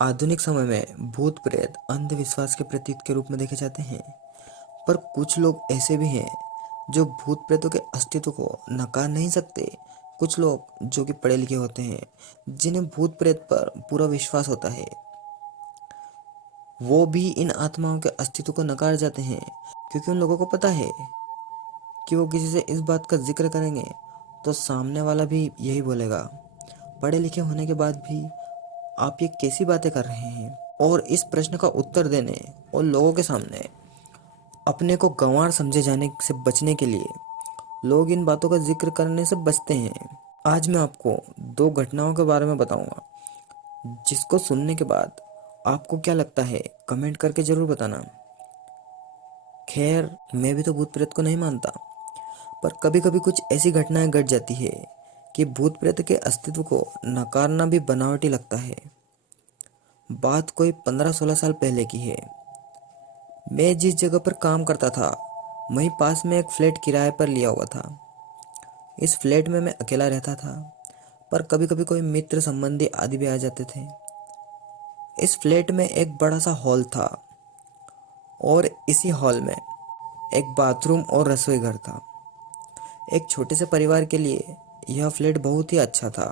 आधुनिक समय में भूत प्रेत अंधविश्वास के प्रतीक के रूप में देखे जाते हैं। पर कुछ लोग ऐसे भी हैं जो भूत प्रेतों के अस्तित्व को नकार नहीं सकते। कुछ लोग जो कि पढ़े लिखे होते हैं, जिन्हें भूत प्रेत पर पूरा विश्वास होता है, वो भी इन आत्माओं के अस्तित्व को नकार जाते हैं, क्योंकि उन लोगों को पता है कि वो किसी से इस बात का जिक्र करेंगे तो सामने वाला भी यही बोलेगा, पढ़े लिखे होने के बाद भी आप ये कैसी बातें कर रहे हैं। और इस प्रश्न का उत्तर देने और लोगों के सामने अपने को गंवार समझे जाने से बचने के लिए लोग इन बातों का जिक्र करने से बचते हैं। आज मैं आपको दो घटनाओं के बारे में बताऊंगा, जिसको सुनने के बाद आपको क्या लगता है कमेंट करके जरूर बताना। खैर, मैं भी तो भूत प्रेत को नहीं मानता, पर कभी कभी कुछ ऐसी घटनाएं घट जाती है कि भूत प्रेत के अस्तित्व को नकारना भी बनावटी लगता है। बात कोई 15-16 साल पहले की है। मैं जिस जगह पर काम करता था, वहीं पास में एक फ्लैट किराए पर लिया हुआ था। इस फ्लैट में मैं अकेला रहता था, पर कभी कभी कोई मित्र संबंधी आदि भी आ जाते थे। इस फ्लैट में एक बड़ा सा हॉल था और इसी हॉल में एक बाथरूम और रसोई घर था। एक छोटे से परिवार के लिए यह फ्लैट बहुत ही अच्छा था।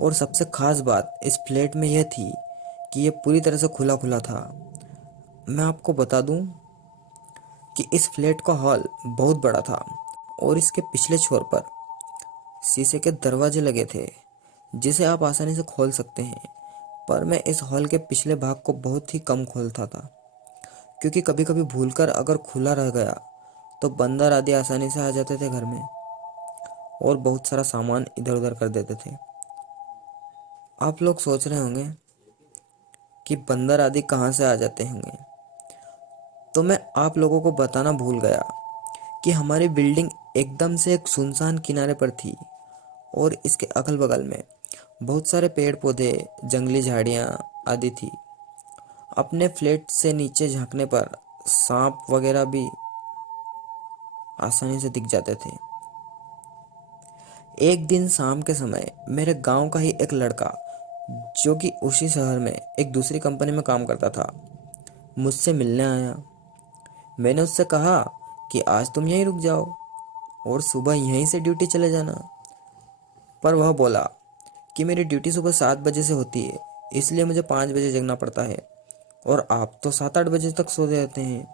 और सबसे खास बात इस फ्लैट में यह थी कि यह पूरी तरह से खुला खुला था। मैं आपको बता दूं कि इस फ्लैट का हॉल बहुत बड़ा था और इसके पिछले छोर पर शीशे के दरवाजे लगे थे, जिसे आप आसानी से खोल सकते हैं। पर मैं इस हॉल के पिछले भाग को बहुत ही कम खोलता था, क्योंकि कभी कभी भूलकर अगर खुला रह गया तो बंदर आदि आसानी से आ जाते थे घर में और बहुत सारा सामान इधर उधर कर देते थे। आप लोग सोच रहे होंगे कि बंदर आदि कहाँ से आ जाते होंगे, तो मैं आप लोगों को बताना भूल गया कि हमारी बिल्डिंग एकदम से एक सुनसान किनारे पर थी और इसके अगल बगल में बहुत सारे पेड़ पौधे, जंगली झाड़ियाँ आदि थी। अपने फ्लैट से नीचे झांकने पर सांप वगैरह भी आसानी से दिख जाते थे। एक दिन शाम के समय मेरे गांव का ही एक लड़का, जो कि उसी शहर में एक दूसरी कंपनी में काम करता था, मुझसे मिलने आया। मैंने उससे कहा कि आज तुम यहीं रुक जाओ और सुबह यहीं से ड्यूटी चले जाना। पर वह बोला कि मेरी ड्यूटी सुबह 7 बजे से होती है, इसलिए मुझे 5 बजे जगना पड़ता है और आप तो 7-8 बजे तक सो जाते हैं,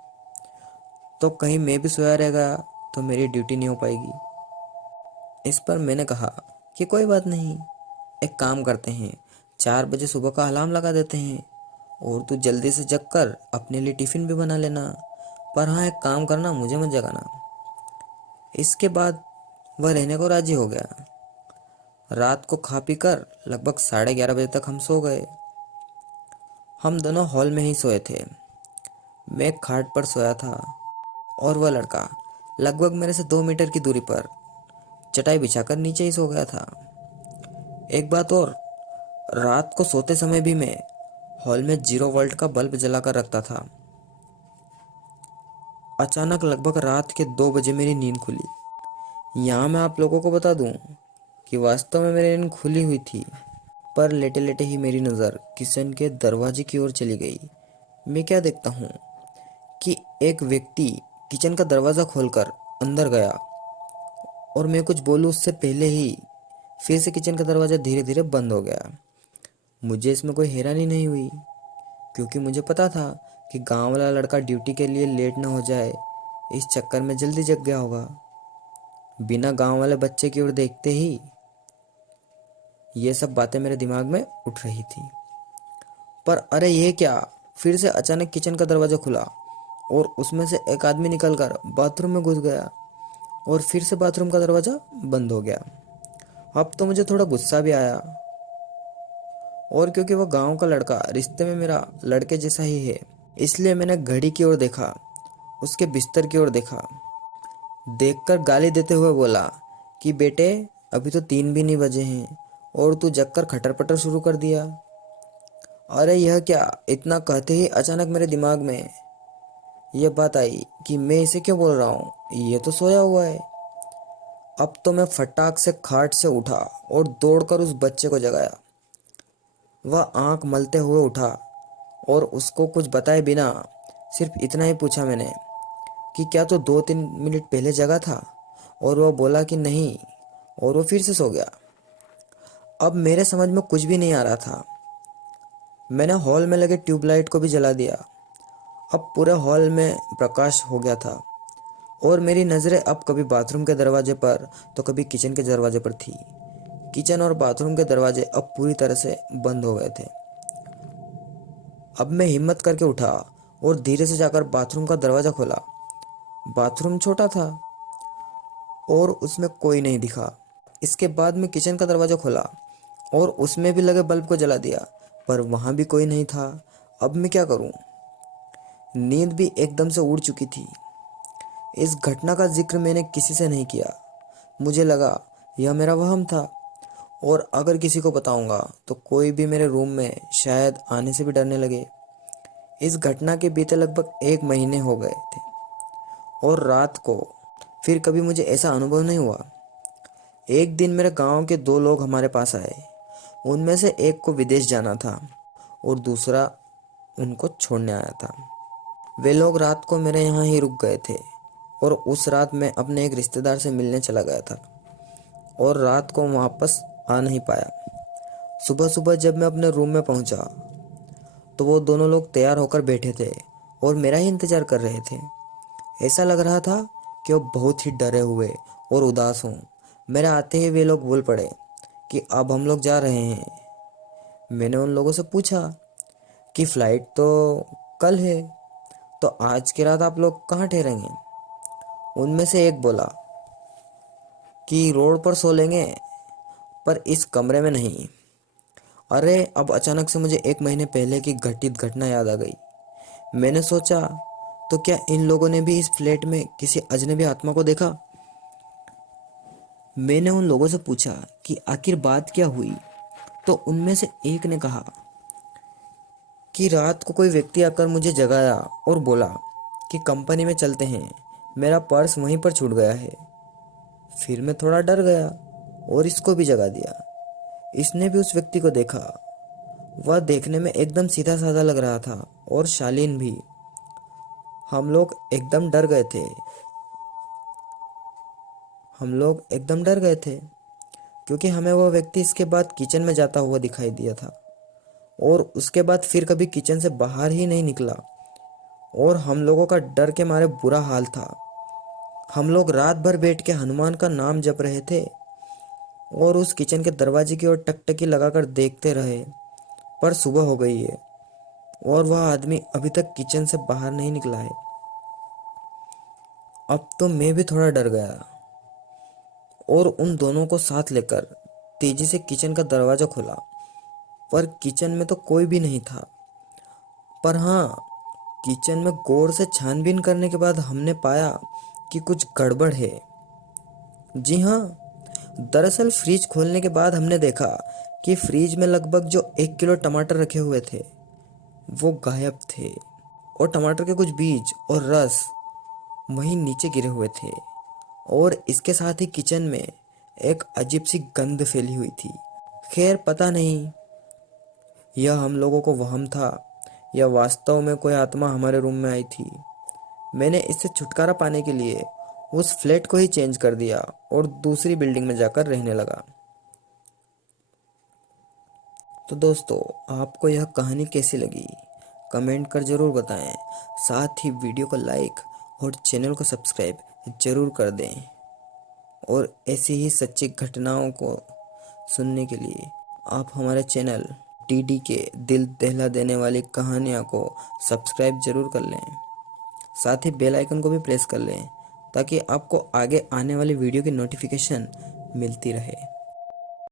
तो कहीं मैं भी सोया रह गया तो मेरी ड्यूटी नहीं हो पाएगी। इस पर मैंने कहा कि कोई बात नहीं, एक काम करते हैं, 4 बजे सुबह का अलार्म लगा देते हैं और तू जल्दी से जग कर अपने लिए टिफिन भी बना लेना। पर हाँ, एक काम करना, मुझे मत जगाना। इसके बाद वह रहने को राजी हो गया। रात को खा पी कर लगभग 11:30 बजे तक हम सो गए। हम दोनों हॉल में ही सोए थे। मैं एक खाट पर सोया था और वह लड़का लगभग मेरे से 2 मीटर की दूरी पर चटाई बिछाकर नीचे ही सो गया था। एक बात और, रात को सोते समय भी मैं हॉल में 0 वोल्ट का बल्ब जलाकर रखता था। अचानक लगभग रात के 2 बजे मेरी नींद खुली। यहाँ मैं आप लोगों को बता दूं कि वास्तव में मेरी नींद खुली हुई थी, पर लेटे लेटे ही मेरी नज़र किचन के दरवाजे की ओर चली गई। मैं क्या देखता हूँ कि एक व्यक्ति किचन का दरवाज़ा खोलकर अंदर गया और मैं कुछ बोलूँ उससे पहले ही फिर से किचन का दरवाज़ा धीरे धीरे बंद हो गया। मुझे इसमें कोई हैरानी नहीं हुई, क्योंकि मुझे पता था कि गांव वाला लड़का ड्यूटी के लिए लेट ना हो जाए, इस चक्कर में जल्दी जग गया होगा। बिना गांव वाले बच्चे की ओर देखते ही ये सब बातें मेरे दिमाग में उठ रही थी। पर अरे ये क्या, फिर से अचानक किचन का दरवाज़ा खुला और उसमें से एक आदमी निकलकर बाथरूम में घुस गया और फिर से बाथरूम का दरवाज़ा बंद हो गया। अब तो मुझे थोड़ा गुस्सा भी आया, और क्योंकि वो गांव का लड़का रिश्ते में मेरा लड़के जैसा ही है, इसलिए मैंने घड़ी की ओर देखा, उसके बिस्तर की ओर देखा। देखकर गाली देते हुए बोला कि बेटे, अभी तो 3 भी नहीं बजे हैं और तू जगकर खटर पटर शुरू कर दिया। अरे यह क्या, इतना कहते ही अचानक मेरे दिमाग में यह बात आई कि मैं इसे क्यों बोल रहा हूँ, ये तो सोया हुआ है। अब तो मैं फटाक से खाट से उठा और दौड़कर उस बच्चे को जगाया। वह आंख मलते हुए उठा और उसको कुछ बताए बिना सिर्फ इतना ही पूछा मैंने कि क्या तो 2-3 मिनट पहले जगा था। और वह बोला कि नहीं, और वो फिर से सो गया। अब मेरे समझ में कुछ भी नहीं आ रहा था। मैंने हॉल में लगे ट्यूबलाइट को भी जला दिया। अब पूरे हॉल में प्रकाश हो गया था और मेरी नज़रें अब कभी बाथरूम के दरवाजे पर तो कभी किचन के दरवाजे पर थी। किचन और बाथरूम के दरवाजे अब पूरी तरह से बंद हो गए थे। अब मैं हिम्मत करके उठा और धीरे से जाकर बाथरूम का दरवाज़ा खोला। बाथरूम छोटा था और उसमें कोई नहीं दिखा। इसके बाद मैं किचन का दरवाज़ा खोला और उसमें भी लगे बल्ब को जला दिया, पर वहाँ भी कोई नहीं था। अब मैं क्या करूँ? नींद भी एकदम से उड़ चुकी थी। इस घटना का जिक्र मैंने किसी से नहीं किया। मुझे लगा यह मेरा वहम था, और अगर किसी को बताऊंगा तो कोई भी मेरे रूम में शायद आने से भी डरने लगे। इस घटना के बीते लगभग 1 महीने हो गए थे और रात को फिर कभी मुझे ऐसा अनुभव नहीं हुआ। एक दिन मेरे गांव के 2 लोग हमारे पास आए। उनमें से एक को विदेश जाना था और दूसरा उनको छोड़ने आया था। वे लोग रात को मेरे यहाँ ही रुक गए थे और उस रात मैं अपने एक रिश्तेदार से मिलने चला गया था और रात को वापस आ नहीं पाया। सुबह सुबह जब मैं अपने रूम में पहुंचा तो वो दोनों लोग तैयार होकर बैठे थे और मेरा ही इंतजार कर रहे थे। ऐसा लग रहा था कि वो बहुत ही डरे हुए और उदास हों। मेरे आते ही वे लोग बोल पड़े कि अब हम लोग जा रहे हैं। मैंने उन लोगों से पूछा कि फ़्लाइट तो कल है, तो आज की रात आप लोग कहाँ ठहरेंगे? उनमें से एक बोला कि रोड पर सो लेंगे, पर इस कमरे में नहीं। अरे, अब अचानक से मुझे 1 महीने पहले की घटित घटना याद आ गई। मैंने सोचा, तो क्या इन लोगों ने भी इस फ्लैट में किसी अजनबी आत्मा को देखा? मैंने उन लोगों से पूछा कि आखिर बात क्या हुई, तो उनमें से एक ने कहा कि रात को कोई व्यक्ति आकर मुझे जगाया और बोला कि कंपनी में चलते हैं, मेरा पर्स वहीं पर छूट गया है। फिर मैं थोड़ा डर गया और इसको भी जगा दिया। इसने भी उस व्यक्ति को देखा। वह देखने में एकदम सीधा साधा लग रहा था और शालीन भी। हम लोग एकदम डर गए थे। हम लोग एकदम डर गए थे क्योंकि हमें वह व्यक्ति इसके बाद किचन में जाता हुआ दिखाई दिया था और उसके बाद फिर कभी किचन से बाहर ही नहीं निकला, और हम लोगों का डर के मारे बुरा हाल था। हम लोग रात भर बैठ के हनुमान का नाम जप रहे थे और उस किचन के दरवाजे की ओर टकटकी लगाकर देखते रहे, पर सुबह हो गई है और वह आदमी अभी तक किचन से बाहर नहीं निकला है। अब तो मैं भी थोड़ा डर गया और उन दोनों को साथ लेकर तेजी से किचन का दरवाजा खोला, पर किचन में तो कोई भी नहीं था। पर हाँ, किचन में गौर से छानबीन करने के बाद हमने पाया कि कुछ गड़बड़ है। जी हाँ, दरअसल फ्रिज खोलने के बाद हमने देखा कि फ्रिज में लगभग जो 1 किलो टमाटर रखे हुए थे वो गायब थे, और टमाटर के कुछ बीज और रस वहीं नीचे गिरे हुए थे। और इसके साथ ही किचन में एक अजीब सी गंध फैली हुई थी। खैर, पता नहीं यह हम लोगों को वहम था या वास्तव में कोई आत्मा हमारे रूम में आई थी। मैंने इससे छुटकारा पाने के लिए उस फ्लैट को ही चेंज कर दिया और दूसरी बिल्डिंग में जाकर रहने लगा। तो दोस्तों, आपको यह कहानी कैसी लगी कमेंट कर ज़रूर बताएं। साथ ही वीडियो को लाइक और चैनल को सब्सक्राइब ज़रूर कर दें, और ऐसी ही सच्ची घटनाओं को सुनने के लिए आप हमारे चैनल टीडी के दिल दहला देने वाली कहानियाँ को सब्सक्राइब ज़रूर कर लें। साथ ही बेल आइकन को भी प्रेस कर लें ताकि आपको आगे आने वाली वीडियो की नोटिफिकेशन मिलती रहे।